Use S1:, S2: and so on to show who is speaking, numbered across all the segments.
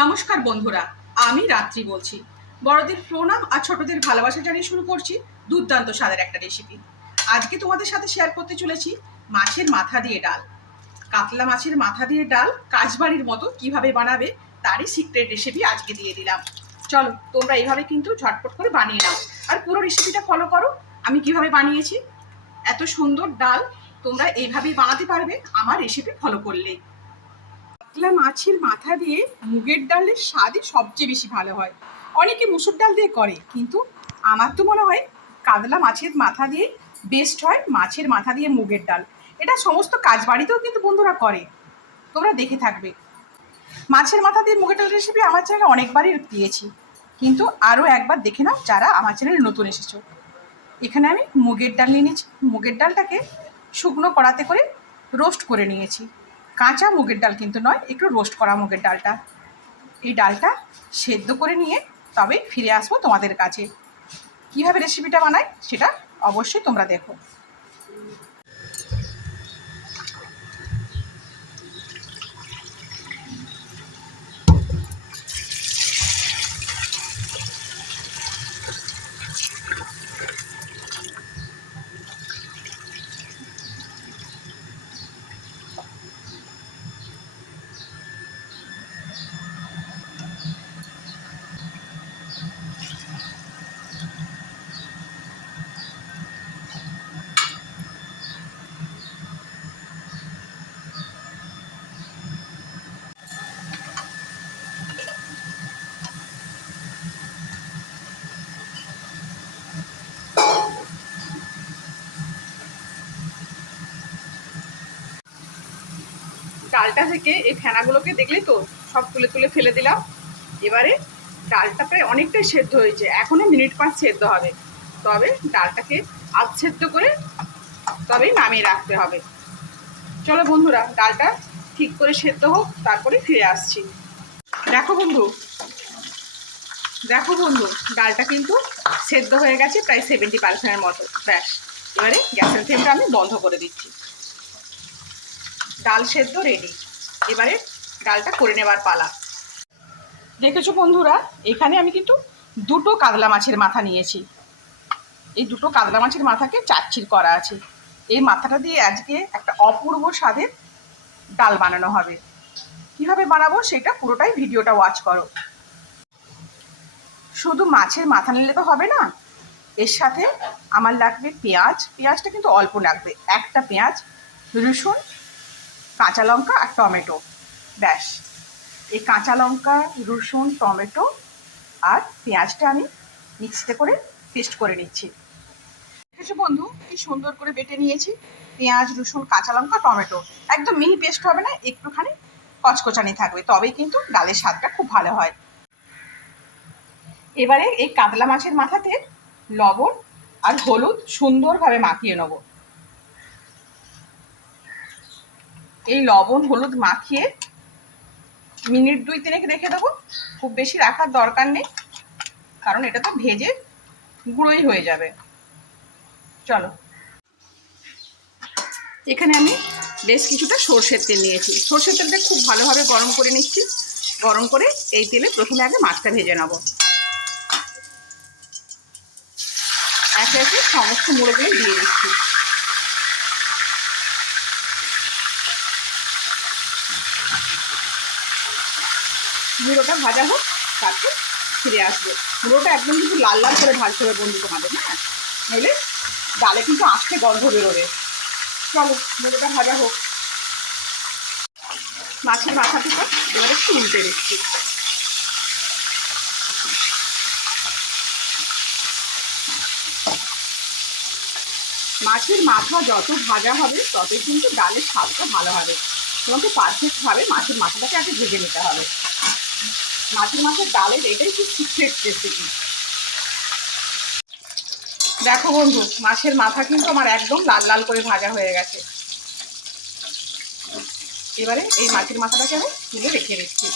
S1: নমস্কার বন্ধুরা, আমি রাত্রি বলছি। বড়দের প্রণাম আর ছোটদের ভালোবাসা জানিয়ে শুরু করছি দুর্দান্ত স্বাদের একটা রেসিপি আজকে তোমাদের সাথে শেয়ার করতে চলেছি মাছের মাথা দিয়ে ডাল। কাতলা মাছের মাথা দিয়ে ডাল কাজবাড়ির মতো কীভাবে বানাবে তারই সিক্রেট রেসিপি আজকে দিয়ে দিলাম। চলো, তোমরা এইভাবে কিন্তু ঝটপট করে বানিয়ে নাও। আর পুরো রেসিপিটা ফলো করো, আমি কীভাবে বানিয়েছি? এত সুন্দর ডাল তোমরা এইভাবেই বানাতে পারবে, আমার রেসিপি ফলো করলে। কাতলা মাছের মাথা দিয়ে মুগের ডালের স্বাদই সবচেয়ে বেশি ভালো হয়। অনেকে মুসুর ডাল দিয়ে করে, কিন্তু আমার তো মনে হয় কাতলা মাছের মাথা দিয়ে বেস্ট হয় মাছের মাথা দিয়ে মুগের ডাল। এটা সমস্ত কাজ বাড়িতেও কিন্তু বন্ধুরা করে, তোমরা দেখে থাকবে। মাছের মাথা দিয়ে মুগের ডাল রেসিপি আমার চ্যানেলে অনেকবারই দিয়েছি, কিন্তু আরও একবার দেখে নাও যারা আমার চ্যানেলে নতুন এসেছ। এখানে আমি মুগের ডাল নিয়ে নিয়েছি। মুগের ডালটাকে শুকনো কড়াতে করে রোস্ট করে নিয়েছি। কাঁচা মুগের ডাল কিন্তু নয়, একটু রোস্ট করা মুগের ডালটা। এই ডালটা সেদ্ধ করে নিয়ে তবে ফিরে আসব তোমাদের কাছে। কীভাবে রেসিপিটা বানাই সেটা অবশ্যই তোমরা দেখো। ডালটা থেকে এই ফেনাগুলোকে দেখলেই তো, সব তুলে তুলে ফেলে দিলাম। এবারে ডালটা প্রায় অনেকটাই সেদ্ধ হয়েছে, এখনও মিনিট পাঁচ সেদ্ধ হবে। তবে ডালটাকে আধ সেদ্ধ করে তবেই নামিয়ে রাখতে হবে। চলো বন্ধুরা, ডালটা ঠিক করে সেদ্ধ হোক, তারপরে ফিরে আসছি। দেখো বন্ধু দেখো বন্ধু, ডালটা কিন্তু সেদ্ধ হয়ে গেছে প্রায় সেভেন্টি পার্সেন্টের মতো। ব্যাস, এবারে গ্যাসের ফ্লেমটা আমি বন্ধ করে দিচ্ছি। ডাল সেদ্ধ রেডি এবারে ডালটা করে নেবার পালা। দেখেছ বন্ধুরা, এখানে আমি কিন্তু দুটো কাতলা মাছের মাথা নিয়েছি। এই দুটো কাতলা মাছের মাথাকে চাচ্ছির করা আছে। এই মাথাটা দিয়ে আজকে একটা অপূর্ব স্বাদের ডাল বানানো হবে। কীভাবে বানাবো সেটা পুরোটাই ভিডিওটা ওয়াচ করো। শুধু মাছের মাথা নিলে তো হবে না, এর সাথে আমার লাগবে পেঁয়াজ। পেঁয়াজটা কিন্তু অল্প লাগবে। একটা পেঁয়াজ, রসুন কাঁচা লঙ্কা আর টমেটো। ব্যাস। এই কাঁচা লঙ্কা, রসুন, টমেটো আর পেঁয়াজটা আমি মিক্সিতে করে পেস্ট করে নিচ্ছি। দেখেছ বন্ধু, কি সুন্দর করে বেটে নিয়েছি। পেঁয়াজ, রসুন, কাঁচা লঙ্কা, টমেটো। একদম মিহি পেস্ট হবে না, একটুখানি কচকচানি থাকবে, তবেই কিন্তু ডালের স্বাদটা খুব ভালো হয়। এবারে এই কাতলা মাছের মাথাতে লবণ আর হলুদ সুন্দরভাবে মাখিয়ে নেব। এই লবণ হলুদ মাখিয়ে মিনিট দুই তিনেক রেখে দেবো। খুব বেশি রাখার দরকার নেই, কারণ এটা তো ভেজে গুঁড়োই হয়ে যাবে। চলো। এখানে আমি বেশ কিছুটা সর্ষের তেল নিয়েছি। সর্ষের তেলটা খুব ভালোভাবে গরম করে নিচ্ছি। গরম করে এই তেলে প্রথমে আগে মাছটা ভেজে নেব। একে একে সমস্ত মুড়োগুলো দিয়ে দিচ্ছি। মুড়োটা ভাজা হোক, তারপর ফিরে আসবে। মুড়োটা একদম কিন্তু লাল লাল করে ভাজতে হবে বন্ধু তোমাদের হ্যাঁ? নইলে ডালে কিন্তু আঁচতে গন্ধ বেরোবে। চলো মুড়োটা ভাজা হোক। মাছের মাথা থেকে এবারে একটু উল্টে মাছের মাথা যত ভাজা হবে, ততই কিন্তু ডালের স্বাদটা ভালো হবে। তোমাকে পারফেক্টভাবে মাছের মাথাটাকে আগে ভেজে নিতে হবে। মাছের মাছের ডালের এটাই খুব সিক্রেট রেসিপি দেখো বন্ধু, মাছের মাথা কিন্তু আমার একদম লাল লাল করে ভাজা হয়ে গেছে। এবারে এই মাছের মাথাটাকে আমি তুলে রেখে দিচ্ছি।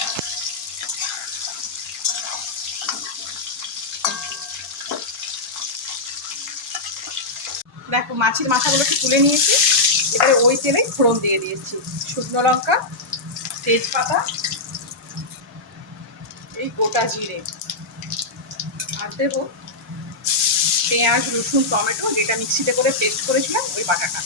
S1: দেখো, মাছের মাথাগুলোকে তুলে নিয়েছি। এবারে ওই তেলে ফোড়ন দিয়ে দিয়েছি। শুকনো লঙ্কা, তেজপাতা এই গোটা জিরে আর দেবো পেঁয়াজ, রসুন, টমেটো, যেটা মিক্সিতে করে পেস্ট করেছিলাম, ওই বাটাটা।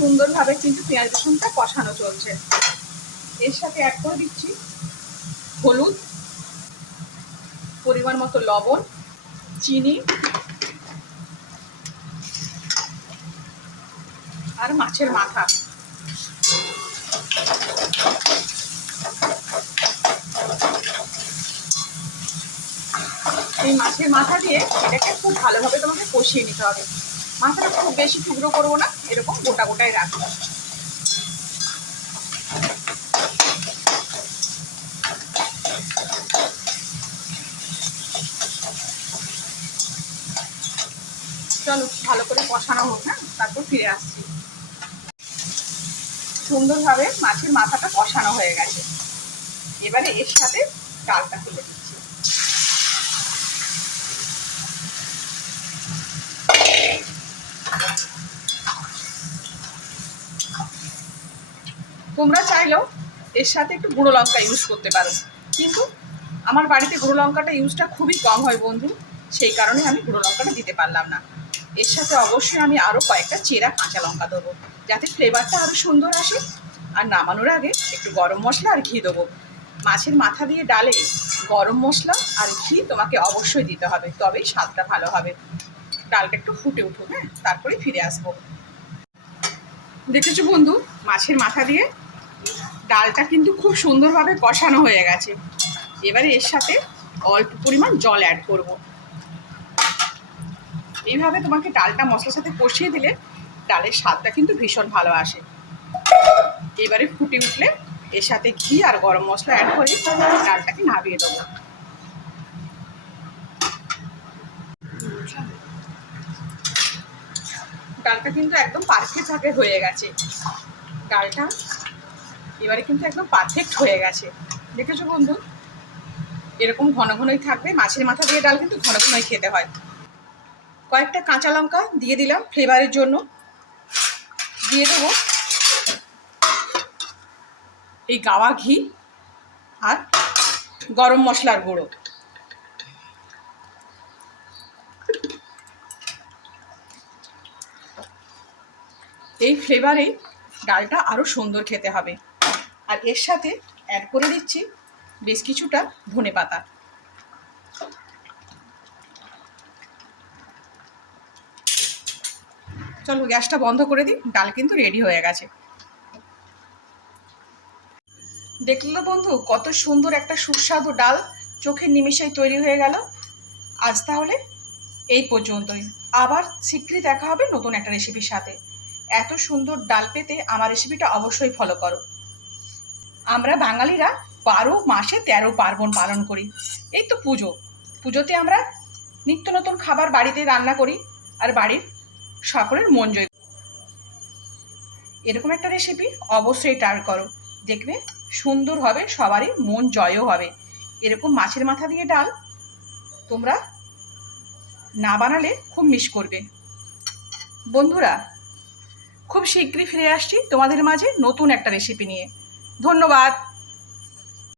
S1: সুন্দরভাবে কিন্তু পেঁয়াজ রসুনটা কষানো চলছে। এর সাথে অ্যাড করে দিচ্ছি হলুদ, পরিমাণ মতো লবণ, চিনি আর মাছের মাথা। এই মাছের মাথা দিয়ে এটাকে খুব ভালোভাবে তোমাকে কষিয়ে নিতে হবে। মাথাটা খুব বেশি টুকরো করব না, এরকম গোটা গোটাই রাখব। চলো, ভালো করে কষানো হোক না তারপর ফিরে আসছি। সুন্দরভাবে মাছের মাথাটা কষানো হয়ে গেছে। এবারে এর সাথে ডালটা ফেলে দিচ্ছি তোমরা চাইলেও এর সাথে একটু গুঁড়ো লঙ্কা ইউজ করতে পারো। কিন্তু আমার বাড়িতে গুঁড়ো লঙ্কাটা ইউজটা খুবই কম হয় বন্ধু, সেই কারণে আমি গুঁড়ো লঙ্কাটা দিতে পারলাম না। এর সাথে অবশ্যই আমি আরও কয়েকটা চেরা কাঁচা লঙ্কা দেবো, যাতে ফ্লেভারটা আরও সুন্দর আসে। আর নামানোর আগে একটু গরম মশলা আর ঘি দেবো। মাছের মাথা দিয়ে ডালে গরম মশলা আর ঘি তোমাকে অবশ্যই দিতে হবে, তবেই স্বাদটা ভালো হবে। ডালটা একটু ফুটে উঠুক হ্যাঁ? তারপরে ফিরে আসব। দেখেছ বন্ধু মাছের মাথা দিয়ে ডালটা কিন্তু খুব সুন্দরভাবে কষানো হয়ে গেছে। এবারে এর সাথে অল্প পরিমাণ জল অ্যাড করব। এইভাবে তোমাকে ডালটা মশলার সাথে কষিয়ে দিলে ডালের স্বাদটা কিন্তু ভীষণ ভালো আসে। এবারে ফুটে উঠলে এর সাথে ঘি আর গরম মশলা অ্যাড করে ডালটাকে নামিয়ে দেবো। ডালটা কিন্তু একদম পারফেক্ট ভাবে হয়ে গেছে। ডালটা এবারে কিন্তু একদম পারফেক্ট হয়ে গেছে। দেখেছ বন্ধু? এরকম ঘন ঘনই থাকবে। মাছের মাথা দিয়ে ডাল কিন্তু ঘন ঘনই খেতে হয়। কয়েকটা কাঁচা লঙ্কা দিয়ে দিলাম ফ্লেভারের জন্য। দিয়ে দেবো। এই গাওয়া ঘি আর গরম মশলার গুঁড়ো। এই ফ্লেভারে ডালটা আরও সুন্দর খেতে হবে। আর এর সাথে অ্যাড করে দিচ্ছি বেশ কিছুটা ধনে পাতা। চলো গ্যাসটা বন্ধ করে দিই, ডাল কিন্তু রেডি হয়ে গেছে। দেখল বন্ধু, কত সুন্দর একটা সুস্বাদু ডাল চোখের নিমিষেই তৈরি হয়ে গেল। আজ তাহলে এই পর্যন্তই। আবার শীঘ্রই দেখা হবে নতুন একটা রেসিপির সাথে। এত সুন্দর ডাল পেতে আমার রেসিপিটা অবশ্যই ফলো করো। আমরা বাঙালিরা বারো মাসে তেরো পার্বণ পালন করি। এই তো পুজো। পুজোতে আমরা নিত্য নতুন খাবার বাড়িতে রান্না করি আর বাড়ির সকলের মন জয় এরকম একটা রেসিপি অবশ্যই ট্রাই করো। দেখবে সুন্দর হবে, সবারই মন জয়ও হবে। এরকম মাছের মাথা দিয়ে ডাল তোমরা না বানালে খুব মিস করবে। বন্ধুরা খুব শীঘ্রই ফিরে আসছি তোমাদের মাঝে নতুন একটা রেসিপি নিয়ে। ধন্যবাদ।